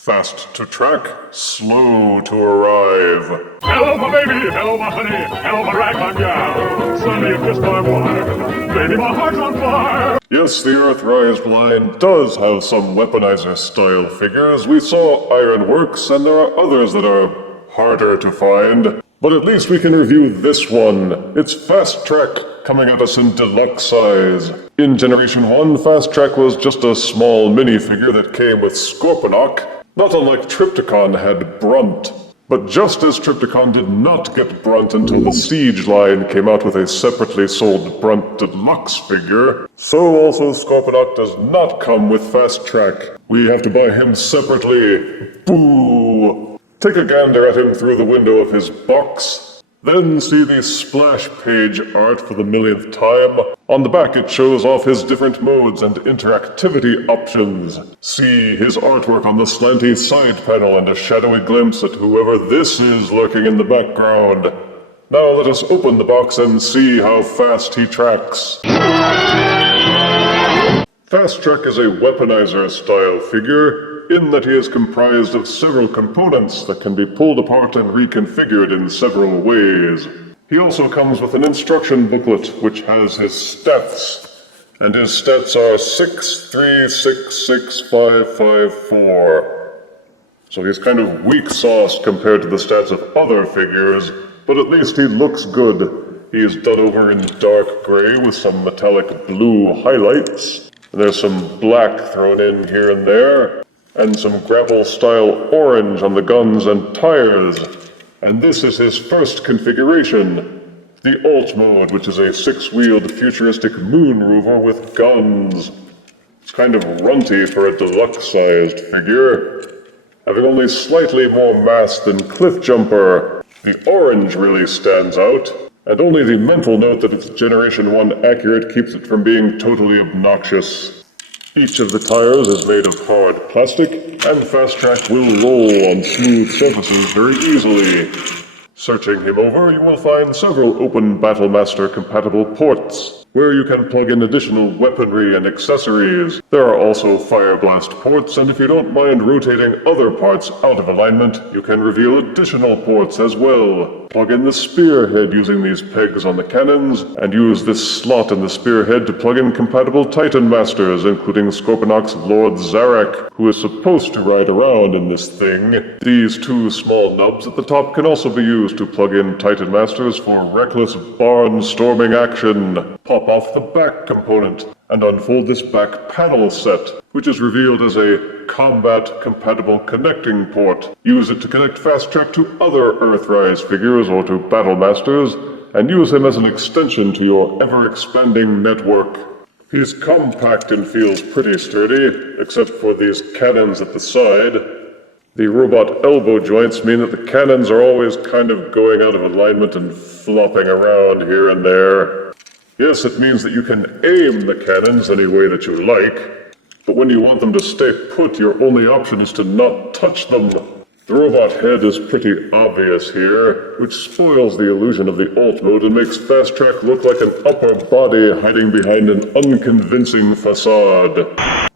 Fast to track, slow to arrive. Hello, my baby. Hello, my honey. Hello, my ragtime gal. Suddenly you kissed my wife. Baby, my heart's on fire. Yes, the Earthrise line does have some weaponizer-style figures. We saw Ironworks, and there are others that are harder to find. But at least we can review this one. It's Fasttrack, coming at us in deluxe size. In Generation 1, Fasttrack was just a small minifigure that came with Scorponok, not unlike Trypticon had Brunt. But just as Trypticon did not get Brunt until the Siege line came out with a separately sold Brunt Deluxe figure, so also Scorponok does not come with Fasttrack. We have to buy him separately. Boo! Take a gander at him through the window of his box, then see the splash page art for the millionth time. On the back it shows off his different modes and interactivity options. See his artwork on the slanty side panel and a shadowy glimpse at whoever this is lurking in the background. Now let us open the box and see how fast he tracks. Fasttrack is a weaponizer-style figure, in that he is comprised of several components that can be pulled apart and reconfigured in several ways. He also comes with an instruction booklet which has his stats, and his stats are 6366554. So he's kind of weak-sauced compared to the stats of other figures, but at least he looks good. He is done over in dark gray with some metallic blue highlights, and there's some black thrown in here and there, and some grapple-style orange on the guns and tires. And this is his first configuration, the Alt mode, which is a six-wheeled futuristic moon rover with guns. It's kind of runty for a deluxe-sized figure, having only slightly more mass than Cliffjumper. The orange really stands out, and only the mental note that it's Generation 1 accurate keeps it from being totally obnoxious. Each of the tires is made of hard plastic, and Fasttrack will roll on smooth surfaces very easily. Searching him over, you will find several Open Battlemaster compatible ports, where you can plug in additional weaponry and accessories. There are also Fire Blast ports, and if you don't mind rotating other parts out of alignment, you can reveal additional ports as well. Plug in the spearhead using these pegs on the cannons, and use this slot in the spearhead to plug in compatible Titan Masters, including Scorponok's Lord Zarak, who is supposed to ride around in this thing. These two small nubs at the top can also be used to plug in Titan Masters for reckless barnstorming action. Pop off the back component and unfold this back panel set, which is revealed as a combat-compatible connecting port. Use it to connect Fasttrack to other Earthrise figures or to Battlemasters, and use him as an extension to your ever-expanding network. He's compact and feels pretty sturdy, except for these cannons at the side. The robot elbow joints mean that the cannons are always kind of going out of alignment and flopping around here and there. Yes, it means that you can aim the cannons any way that you like, but when you want them to stay put, your only option is to not touch them. The robot head is pretty obvious here, which spoils the illusion of the Alt mode and makes Fasttrack look like an upper body hiding behind an unconvincing facade.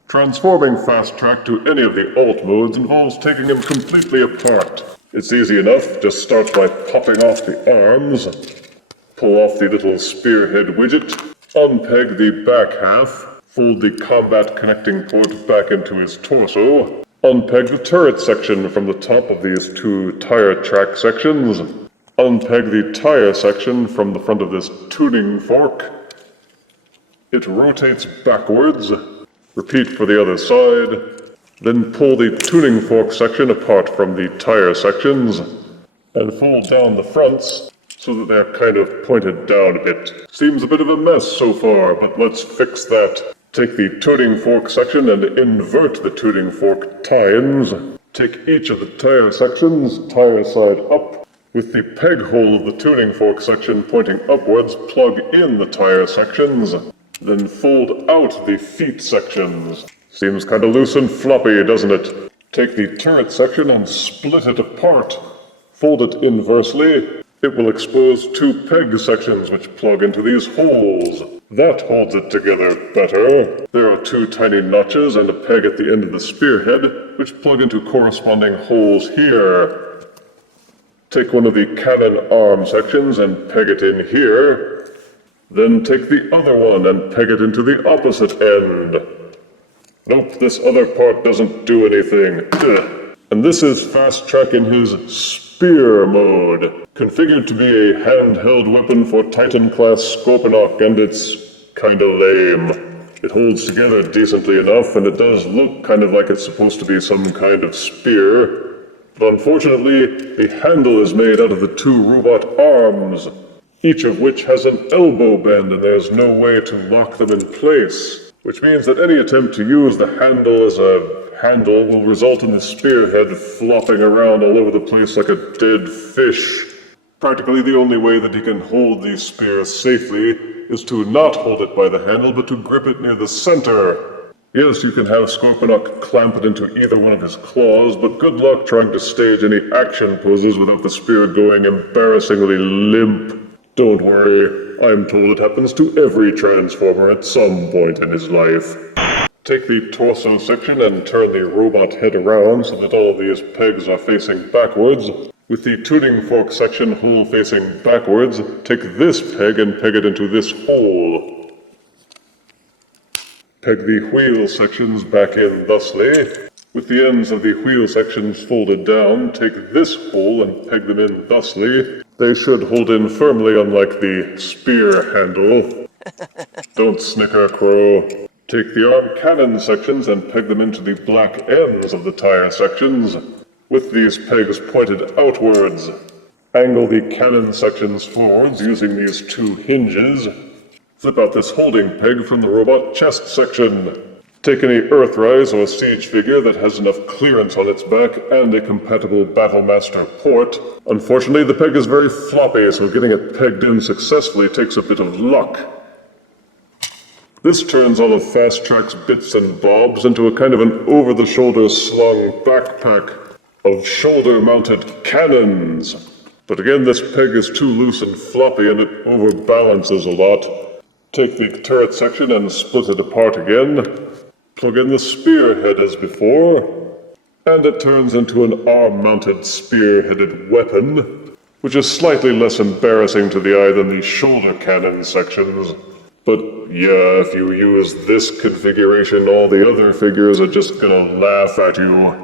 Transforming Fasttrack to any of the Alt modes involves taking him completely apart. It's easy enough, just start by popping off the arms, pull off the little spearhead widget, unpeg the back half, fold the combat connecting port back into his torso, unpeg the turret section from the top of these two tire track sections, unpeg the tire section from the front of this tuning fork. It rotates backwards. Repeat for the other side, then pull the tuning fork section apart from the tire sections, and fold down the fronts so that they're kind of pointed down a bit. Seems a bit of a mess so far, but let's fix that. Take the tuning fork section and invert the tuning fork tie-ins. Take each of the tire sections, tire side up. With the peg hole of the tuning fork section pointing upwards, plug in the tire sections. Then fold out the feet sections. Seems kinda loose and floppy, doesn't it? Take the turret section and split it apart. Fold it inversely, It will expose two peg sections which plug into these holes. That holds it together better. There are two tiny notches and a peg at the end of the spearhead, which plug into corresponding holes here. Take one of the cannon arm sections and peg it in here. Then take the other one and peg it into the opposite end. Nope, this other part doesn't do anything. Ugh. And this is Fasttrack in his Spear mode, configured to be a handheld weapon for Titan-class Scorponok, and it's kinda lame. It holds together decently enough, and it does look kind of like it's supposed to be some kind of spear. But unfortunately, the handle is made out of the two robot arms, each of which has an elbow bend, and there's no way to lock them in place, which means that any attempt to use the handle as a handle will result in the spearhead flopping around all over the place like a dead fish. Practically the only way that he can hold these spears safely is to not hold it by the handle, but to grip it near the center. Yes, you can have Scorponok clamp it into either one of his claws, but good luck trying to stage any action poses without the spear going embarrassingly limp. Don't worry, I'm told it happens to every Transformer at some point in his life. Take the torso section and turn the robot head around so that all of these pegs are facing backwards. With the tuning fork section hole facing backwards, take this peg and peg it into this hole. Peg the wheel sections back in thusly. With the ends of the wheel sections folded down, take this hole and peg them in thusly. They should hold in firmly, unlike the spear handle. Don't snicker, Crow. Take the arm cannon sections and peg them into the black ends of the tire sections, with these pegs pointed outwards. Angle the cannon sections forwards using these two hinges. Flip out this holding peg from the robot chest section. Take any Earthrise or Siege figure that has enough clearance on its back and a compatible Battlemaster port. Unfortunately, the peg is very floppy, so getting it pegged in successfully takes a bit of luck. This turns all of Fasttrack's bits and bobs into a kind of an over-the-shoulder slung backpack of shoulder-mounted cannons. But again, this peg is too loose and floppy and it overbalances a lot. Take the turret section and split it apart again. Plug in the spearhead as before, and it turns into an arm-mounted spear-headed weapon, which is slightly less embarrassing to the eye than the shoulder cannon sections. But yeah, if you use this configuration, all the other figures are just gonna laugh at you.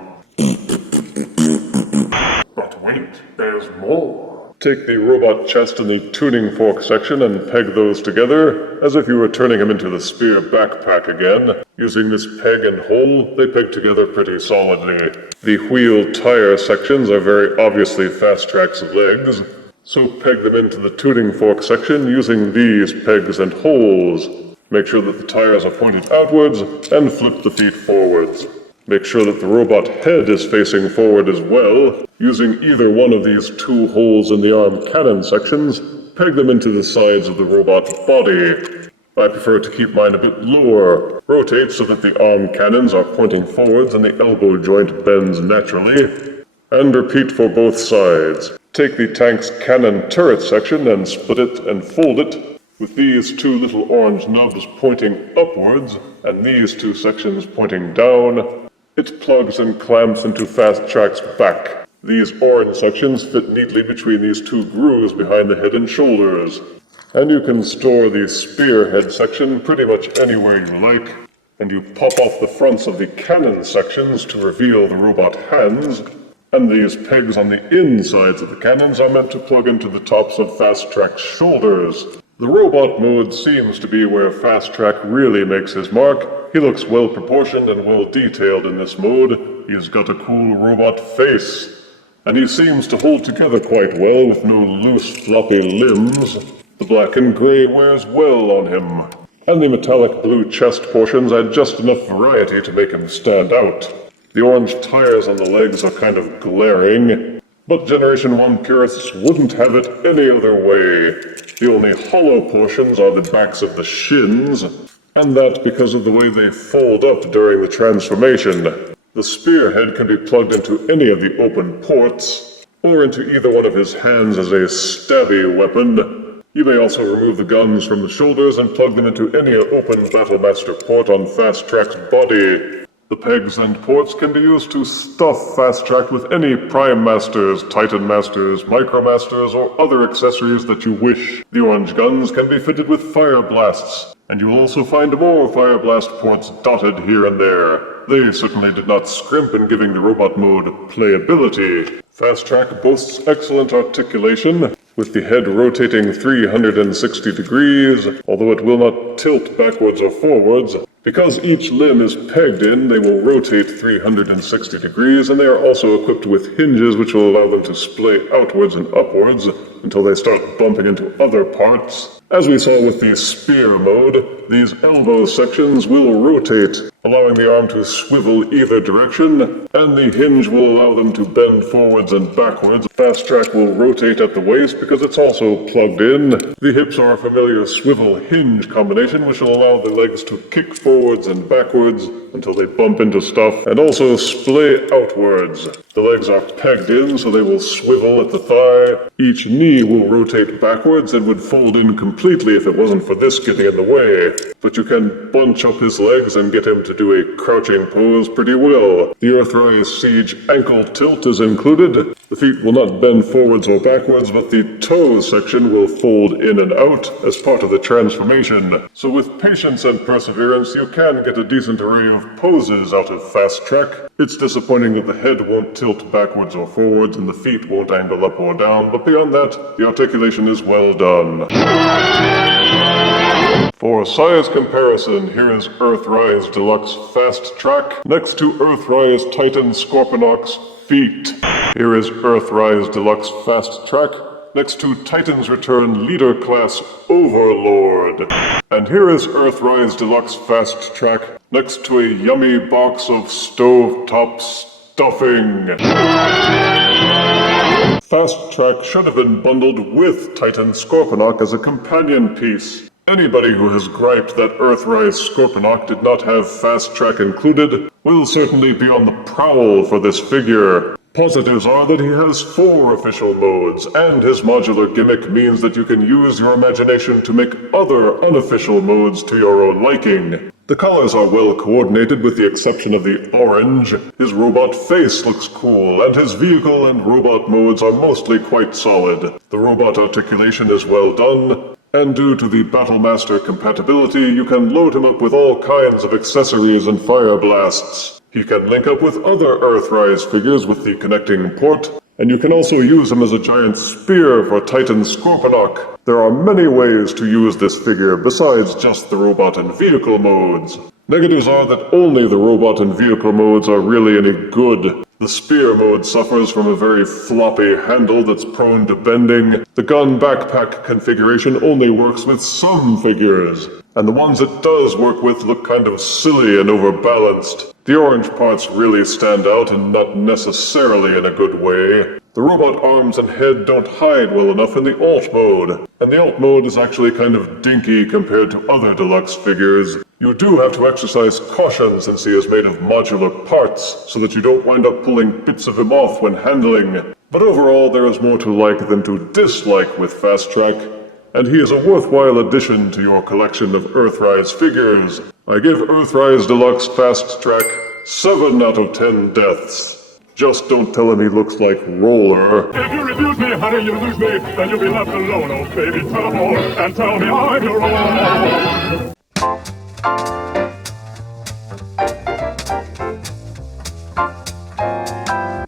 But wait, there's more. Take the robot chest and the tuning fork section and peg those together, as if you were turning him into the spear backpack again. Using this peg and hole, they peg together pretty solidly. The wheel tire sections are very obviously Fasttrack's legs, so peg them into the tuning fork section using these pegs and holes. Make sure that the tires are pointed outwards, and flip the feet forwards. Make sure that the robot head is facing forward as well. Using either one of these two holes in the arm cannon sections, peg them into the sides of the robot body. I prefer to keep mine a bit lower. Rotate so that the arm cannons are pointing forwards and the elbow joint bends naturally. And repeat for both sides. Take the tank's cannon turret section and split it and fold it, with these two little orange nubs pointing upwards and these two sections pointing down. It plugs and clamps into Fasttrack's back. These orange sections fit neatly between these two grooves behind the head and shoulders. And you can store the spearhead section pretty much anywhere you like. And you pop off the fronts of the cannon sections to reveal the robot hands. And these pegs on the insides of the cannons are meant to plug into the tops of Fasttrack's shoulders. The robot mode seems to be where Fasttrack really makes his mark. He looks well proportioned and well detailed in this mode. He's got a cool robot face. And he seems to hold together quite well with no loose floppy limbs. The black and gray wears well on him. And the metallic blue chest portions add just enough variety to make him stand out. The orange tires on the legs are kind of glaring, but Generation 1 purists wouldn't have it any other way. The only hollow portions are the backs of the shins, and that because of the way they fold up during the transformation. The spearhead can be plugged into any of the open ports, or into either one of his hands as a stabby weapon. You may also remove the guns from the shoulders and plug them into any open Battlemaster port on Fasttrack's body. The pegs and ports can be used to stuff Fasttrack with any Prime Masters, Titan Masters, Micromasters, or other accessories that you wish. The orange guns can be fitted with fire blasts, and you will also find more fire blast ports dotted here and there. They certainly did not scrimp in giving the robot mode playability. Fasttrack boasts excellent articulation, with the head rotating 360 degrees, although it will not tilt backwards or forwards. Because each limb is pegged in, they will rotate 360 degrees, and they are also equipped with hinges which will allow them to splay outwards and upwards until they start bumping into other parts. As we saw with the spear mode, these elbow sections will rotate, allowing the arm to swivel either direction, and the hinge will allow them to bend forwards and backwards. Fasttrack will rotate at the waist because it's also plugged in. The hips are a familiar swivel hinge combination which will allow the legs to kick forwards and backwards until they bump into stuff, and also splay outwards. The legs are pegged in so they will swivel at the thigh. Each knee will rotate backwards and would fold in completely if it wasn't for this getting in the way. But you can bunch up his legs and get him to do a crouching pose pretty well. The Earthrise Siege ankle tilt is included. The feet will not bend forwards or backwards, but the toe section will fold in and out as part of the transformation. So with patience and perseverance, you can get a decent array of poses out of Fasttrack. It's disappointing that the head won't tilt backwards or forwards and the feet won't angle up or down, but beyond that, the articulation is well done. For size comparison, here is Earthrise Deluxe Fasttrack next to Earthrise Titan Scorponok's feet. Here is Earthrise Deluxe Fasttrack next to Titan's Return Leader Class Overlord. And here is Earthrise Deluxe Fasttrack next to a yummy box of stovetop stuffing. Fasttrack should have been bundled with Titan Scorponok as a companion piece. Anybody who has griped that Earthrise Scorponok did not have Fasttrack included will certainly be on the prowl for this figure. Positives are that he has 4 official modes, and his modular gimmick means that you can use your imagination to make other unofficial modes to your own liking. The colors are well coordinated with the exception of the orange. His robot face looks cool, and his vehicle and robot modes are mostly quite solid. The robot articulation is well done, and due to the Battlemaster compatibility, you can load him up with all kinds of accessories and fire blasts. He can link up with other Earthrise figures with the connecting port, and you can also use him as a giant spear for Titan Scorponok. There are many ways to use this figure besides just the robot and vehicle modes. Negatives are that only the robot and vehicle modes are really any good. The spear mode suffers from a very floppy handle that's prone to bending. The gun backpack configuration only works with some figures, and the ones it does work with look kind of silly and overbalanced. The orange parts really stand out, and not necessarily in a good way. The robot arms and head don't hide well enough in the alt mode, and the alt mode is actually kind of dinky compared to other deluxe figures. You do have to exercise caution since he is made of modular parts, so that you don't wind up pulling bits of him off when handling. But overall, there is more to like than to dislike with Fasttrack, and he is a worthwhile addition to your collection of Earthrise figures. I give Earthrise Deluxe Fasttrack 7 out of 10 deaths. Just don't tell him he looks like Roller. If you refuse me, honey, you lose me, then you'll be left alone. Oh, baby, tell them all, and tell me I'm your own.